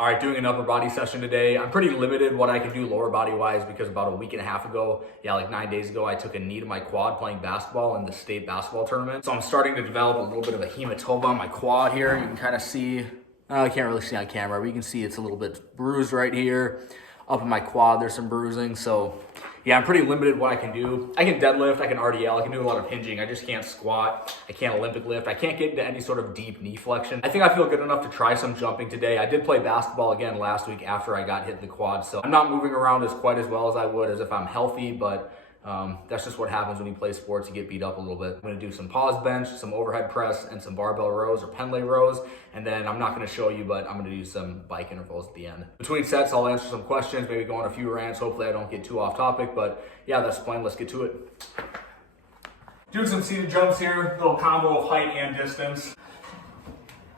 All right, doing an upper body session today. I'm pretty limited what I can do lower body wise because about a week and a half ago, like 9 days ago, I took a knee to my quad playing basketball in the state basketball tournament. So I'm starting to develop a little bit of a hematoma on my quad here. You can kind of see, I can't really see on camera, but you can see it's a little bit bruised right here. Up in my quad, there's some bruising. So yeah, I'm pretty limited what I can do. I can deadlift, I can RDL, I can do a lot of hinging. I just can't squat. I can't Olympic lift. I can't get into any sort of deep knee flexion. I think I feel good enough to try some jumping today. I did play basketball again last week after I got hit in the quad. So I'm not moving around quite as well as I would as if I'm healthy, but that's just what happens when you play sports. You get beat up a little bit. I'm gonna do some pause bench, some overhead press, and some barbell rows or pendlay rows. And then I'm not gonna show you, but I'm gonna do some bike intervals at the end. Between sets, I'll answer some questions, maybe go on a few rants. Hopefully I don't get too off topic, but yeah, that's the plan. Let's get to it. Doing some seated jumps here, little combo of height and distance.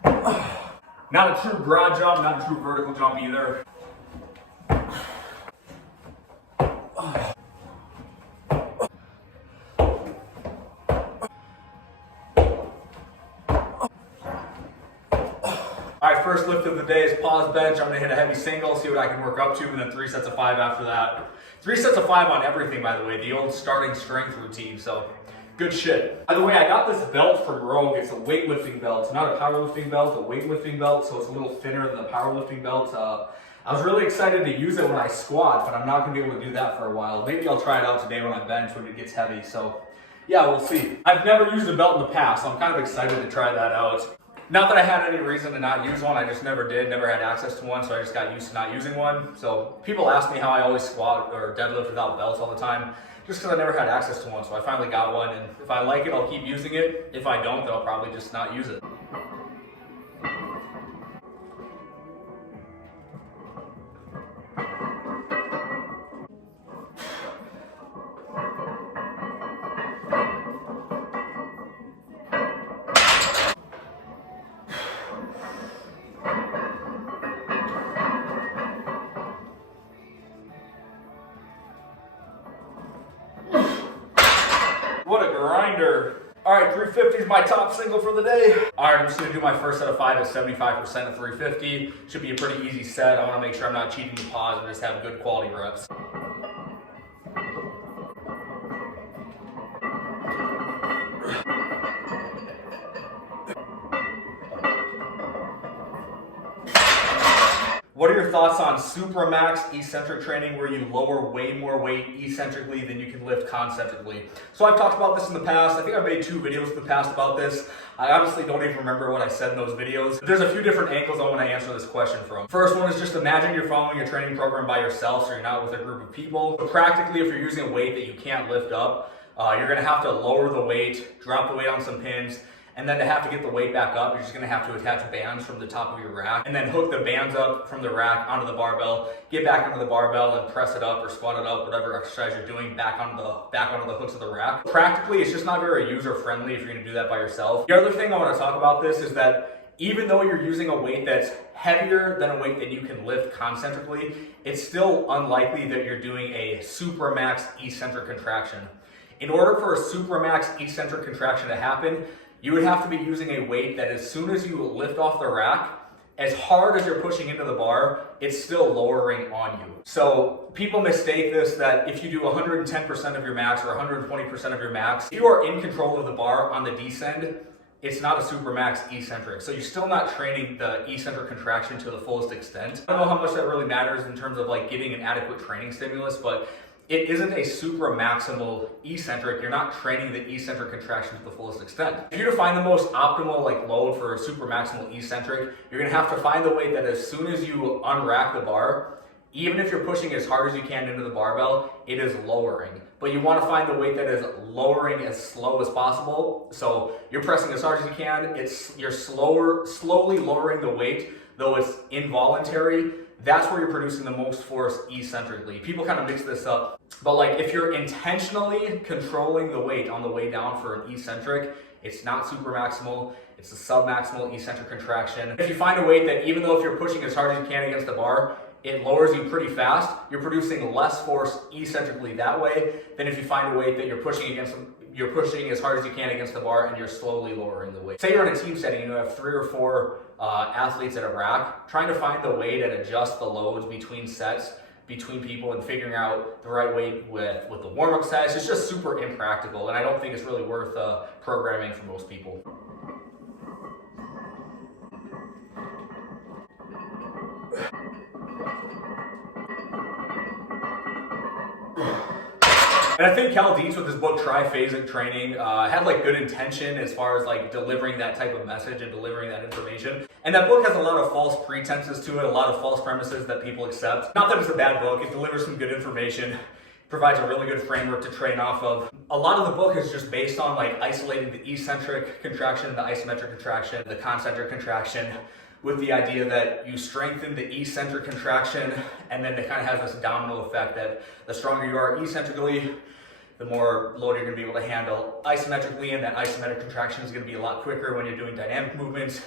Not a true broad jump, not a true vertical jump either. All right, first lift of the day is pause bench. I'm gonna hit a heavy single, see what I can work up to, and then 3 sets of 5 after that. 3 sets of 5 on everything, by the way, the old starting strength routine, so good shit. By the way, I got this belt from Rogue. It's a weightlifting belt. It's not a powerlifting belt, a weightlifting belt, so it's a little thinner than the powerlifting belt. I was really excited to use it when I squat, but I'm not gonna be able to do that for a while. Maybe I'll try it out today when I bench when it gets heavy, so yeah, we'll see. I've never used a belt in the past, so I'm kind of excited to try that out. Not that I had any reason to not use one, I just never did, never had access to one, so I just got used to not using one. So people ask me how I always squat or deadlift without belts all the time, just because I never had access to one, so I finally got one, and if I like it, I'll keep using it. If I don't, then I'll probably just not use it. What a grinder. All right, 350 is my top single for the day. All right, I'm just gonna do my first set of 5 at 75% of 350. Should be a pretty easy set. I wanna make sure I'm not cheating the pause and just have good quality reps. What are your thoughts on supramax eccentric training where you lower way more weight eccentrically than you can lift concentrically? So I've talked about this in the past. I think I've made 2 videos in the past about this. I honestly don't even remember what I said in those videos. There's a few different angles I want to answer this question from. First one is just imagine you're following a training program by yourself, so you're not with a group of people. So practically, if you're using a weight that you can't lift up, you're going to have to lower the weight, drop the weight on some pins, and then to have to get the weight back up, you're just gonna have to attach bands from the top of your rack and then hook the bands up from the rack onto the barbell, get back onto the barbell and press it up or squat it up, whatever exercise you're doing, back onto the hooks of the rack. Practically, it's just not very user-friendly if you're gonna do that by yourself. The other thing I wanna talk about this is that even though you're using a weight that's heavier than a weight that you can lift concentrically, it's still unlikely that you're doing a supramax eccentric contraction. In order for a supramax eccentric contraction to happen, you would have to be using a weight that as soon as you lift off the rack, as hard as you're pushing into the bar, it's still lowering on you. So people mistake this that if you do 110% of your max or 120% of your max, if you are in control of the bar on the descend, it's not a supramax eccentric. So you're still not training the eccentric contraction to the fullest extent. I don't know how much that really matters in terms of like getting an adequate training stimulus, but it isn't a super maximal eccentric. You're not training the eccentric contraction to the fullest extent. If you define the most optimal load for a super maximal eccentric, you're gonna have to find the weight that as soon as you unrack the bar, even if you're pushing as hard as you can into the barbell, it is lowering. But you wanna find the weight that is lowering as slow as possible. So you're pressing as hard as you can, you're slowly lowering the weight, though it's involuntary. That's where you're producing the most force eccentrically. People kind of mix this up. But like if you're intentionally controlling the weight on the way down for an eccentric, it's not super maximal, it's a sub-maximal eccentric contraction. If you find a weight that even though if you're pushing as hard as you can against the bar, it lowers you pretty fast, you're producing less force eccentrically that way than if you find a weight that you're pushing against you're pushing as hard as you can against the bar and you're slowly lowering the weight. Say you're in a team setting and you have 3 or 4 athletes at a rack, trying to find the weight and adjust the loads between sets, between people, and figuring out the right weight with the warm-up sets, it's just super impractical, and I don't think it's really worth programming for most people. And I think Cal Dietz with his book Triphasic Training had like good intention as far as like delivering that type of message and delivering that information. And that book has a lot of false pretenses to it, a lot of false premises that people accept. Not that it's a bad book, it delivers some good information, provides a really good framework to train off of. A lot of the book is just based on like isolating the eccentric contraction, the isometric contraction, the concentric contraction, with the idea that you strengthen the eccentric contraction, and then it kind of has this domino effect that the stronger you are eccentrically, the more load you're going to be able to handle isometrically, and that isometric contraction is going to be a lot quicker when you're doing dynamic movements.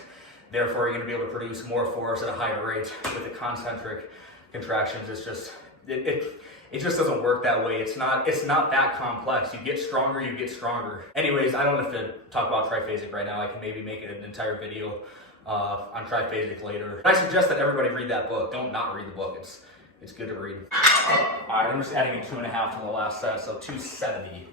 Therefore, you're going to be able to produce more force at a higher rate. With the concentric contractions, it's just it just doesn't work that way. It's not that complex. You get stronger, you get stronger. Anyways, I don't have to talk about triphasic right now. I can maybe make it an entire video on triphasic later. I suggest that everybody read that book. Don't not read the book. It's good to read. All right, I'm just adding a 2.5 to the last set, so 270.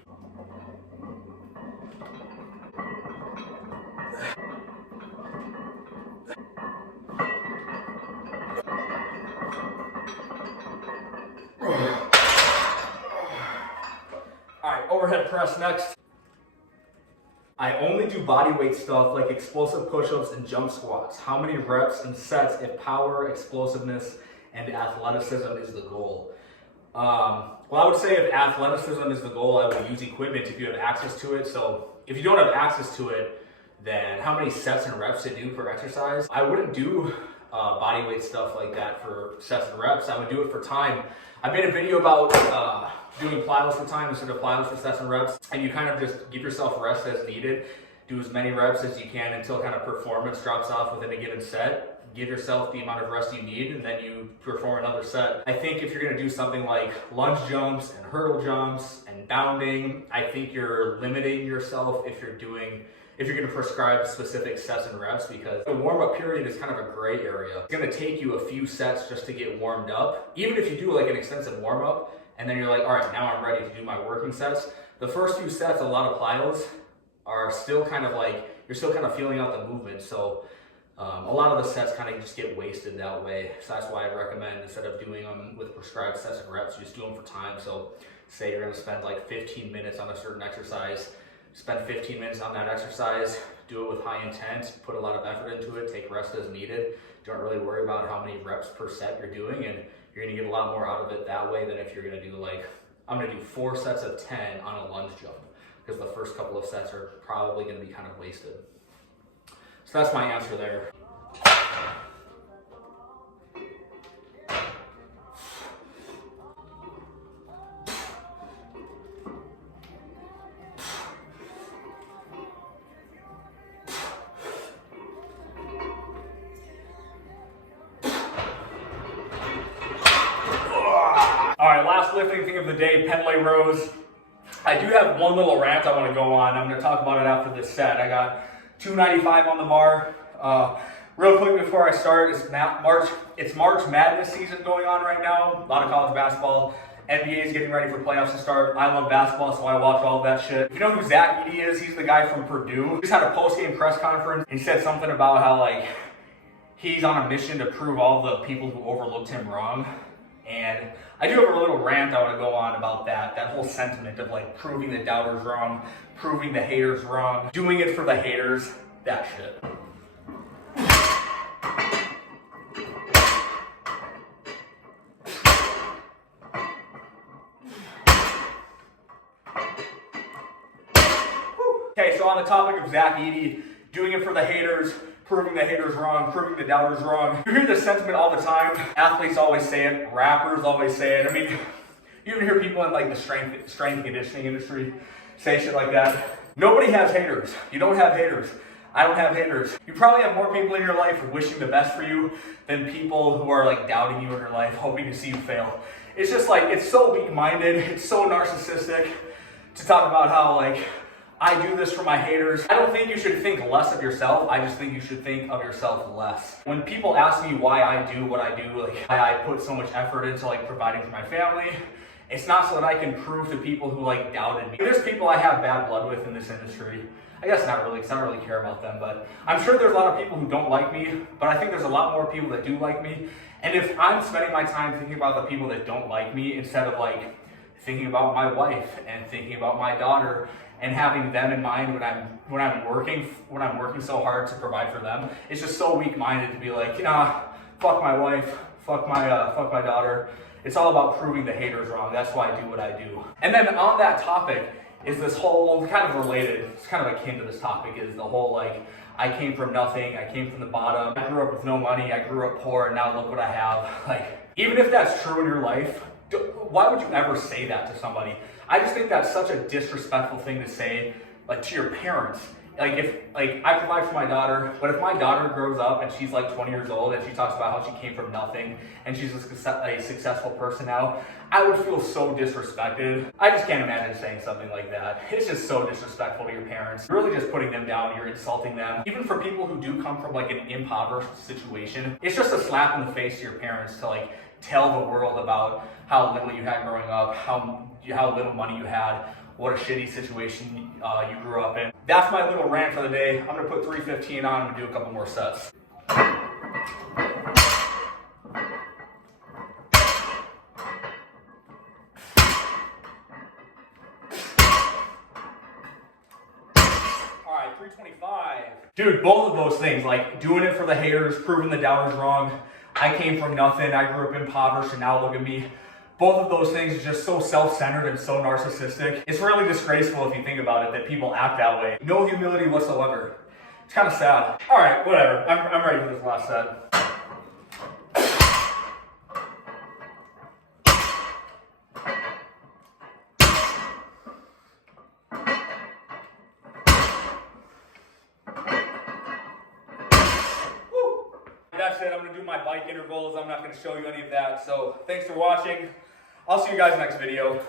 All right, overhead press next. I only do body weight stuff like explosive push-ups and jump squats. How many reps and sets if power, explosiveness, and athleticism is the goal? Well, I would say if athleticism is the goal, I would use equipment if you have access to it. So if you don't have access to it, then how many sets and reps to do per exercise? I wouldn't do body weight stuff like that for sets and reps. I would do it for time. I made a video about doing plyos for time instead of plyos for sets and reps, and you kind of just give yourself rest as needed. Do as many reps as you can until kind of performance drops off within a given set. Give yourself the amount of rest you need, and then you perform another set. I think if you're gonna do something like lunge jumps and hurdle jumps and bounding, I think you're limiting yourself if you're gonna prescribe specific sets and reps, because the warm-up period is kind of a gray area. It's gonna take you a few sets just to get warmed up. Even if you do like an extensive warm-up, and then you're like, all right, now I'm ready to do my working sets. The first few sets, a lot of plyos are still kind of like, you're still kind of feeling out the movement. So a lot of the sets kind of just get wasted that way. So that's why I recommend, instead of doing them with prescribed sets and reps, you just do them for time. So say you're gonna spend like 15 minutes on a certain exercise, spend 15 minutes on that exercise, do it with high intent, put a lot of effort into it, take rest as needed. Don't really worry about how many reps per set you're doing, and you're gonna get a lot more out of it that way than if you're gonna do like, I'm gonna do 4 sets of 10 on a lunge jump, because the first couple of sets are probably gonna be kind of wasted. So that's my answer there. All right, last lifting thing of the day, Pendlay rows. I do have one little rant I want to go on. I'm going to talk about it after this set. I got 295 on the bar. Real quick before I start, it's March Madness season going on right now. A lot of college basketball. NBA is getting ready for playoffs to start. I love basketball, so I watch all of that shit. If you know who Zach Edey is, he's the guy from Purdue. He just had a post-game press conference and said something about how like he's on a mission to prove all the people who overlooked him wrong. And I do have a little rant I want to go on about that whole sentiment of like proving the doubters wrong, proving the haters wrong, doing it for the haters, that shit. Okay, so on the topic of Zach Edey, doing it for the haters, proving the haters wrong, proving the doubters wrong. You hear this sentiment all the time. Athletes always say it, rappers always say it. I mean, you even hear people in like the strength and conditioning industry say shit like that. Nobody has haters. You don't have haters. I don't have haters. You probably have more people in your life wishing the best for you than people who are like doubting you in your life, hoping to see you fail. It's just like, it's so weak-minded, it's so narcissistic to talk about how like I do this for my haters. I don't think you should think less of yourself. I just think you should think of yourself less. When people ask me why I do what I do, like why I put so much effort into like providing for my family, it's not so that I can prove to people who like doubted me. There's people I have bad blood with in this industry. I guess not really, because I don't really care about them, but I'm sure there's a lot of people who don't like me, but I think there's a lot more people that do like me. And if I'm spending my time thinking about the people that don't like me instead of like thinking about my wife and thinking about my daughter and having them in mind when I'm working so hard to provide for them, it's just so weak-minded to be like, fuck my wife, fuck my daughter. It's all about proving the haters wrong. That's why I do what I do. And then on that topic is this whole kind of related, it's kind of akin to this topic, is the whole like, I came from nothing, I came from the bottom, I grew up with no money, I grew up poor, and now look what I have. Like, even if that's true in your life, why would you ever say that to somebody? I just think that's such a disrespectful thing to say, like, to your parents. Like, if I provide for my daughter, but if my daughter grows up and she's like 20 years old and she talks about how she came from nothing and she's a successful person now, I would feel so disrespected. I just can't imagine saying something like that. It's just so disrespectful to your parents. You're really just putting them down, you're insulting them. Even for people who do come from like an impoverished situation, it's just a slap in the face to your parents to like tell the world about how little you had growing up, how little money you had, what a shitty situation you grew up in. That's my little rant for the day. I'm gonna put 315 on and do a couple more sets. All right, 325. Dude, both of those things, like doing it for the haters, proving the doubters wrong. I came from nothing, I grew up impoverished, and now look at me. Both of those things are just so self-centered and so narcissistic. It's really disgraceful if you think about it that people act that way. No humility whatsoever. It's kind of sad. All right, whatever. I'm ready for this last set. That's it. I'm going to do my bike intervals. I'm not going to show you any of that. So thanks for watching. I'll see you guys next video.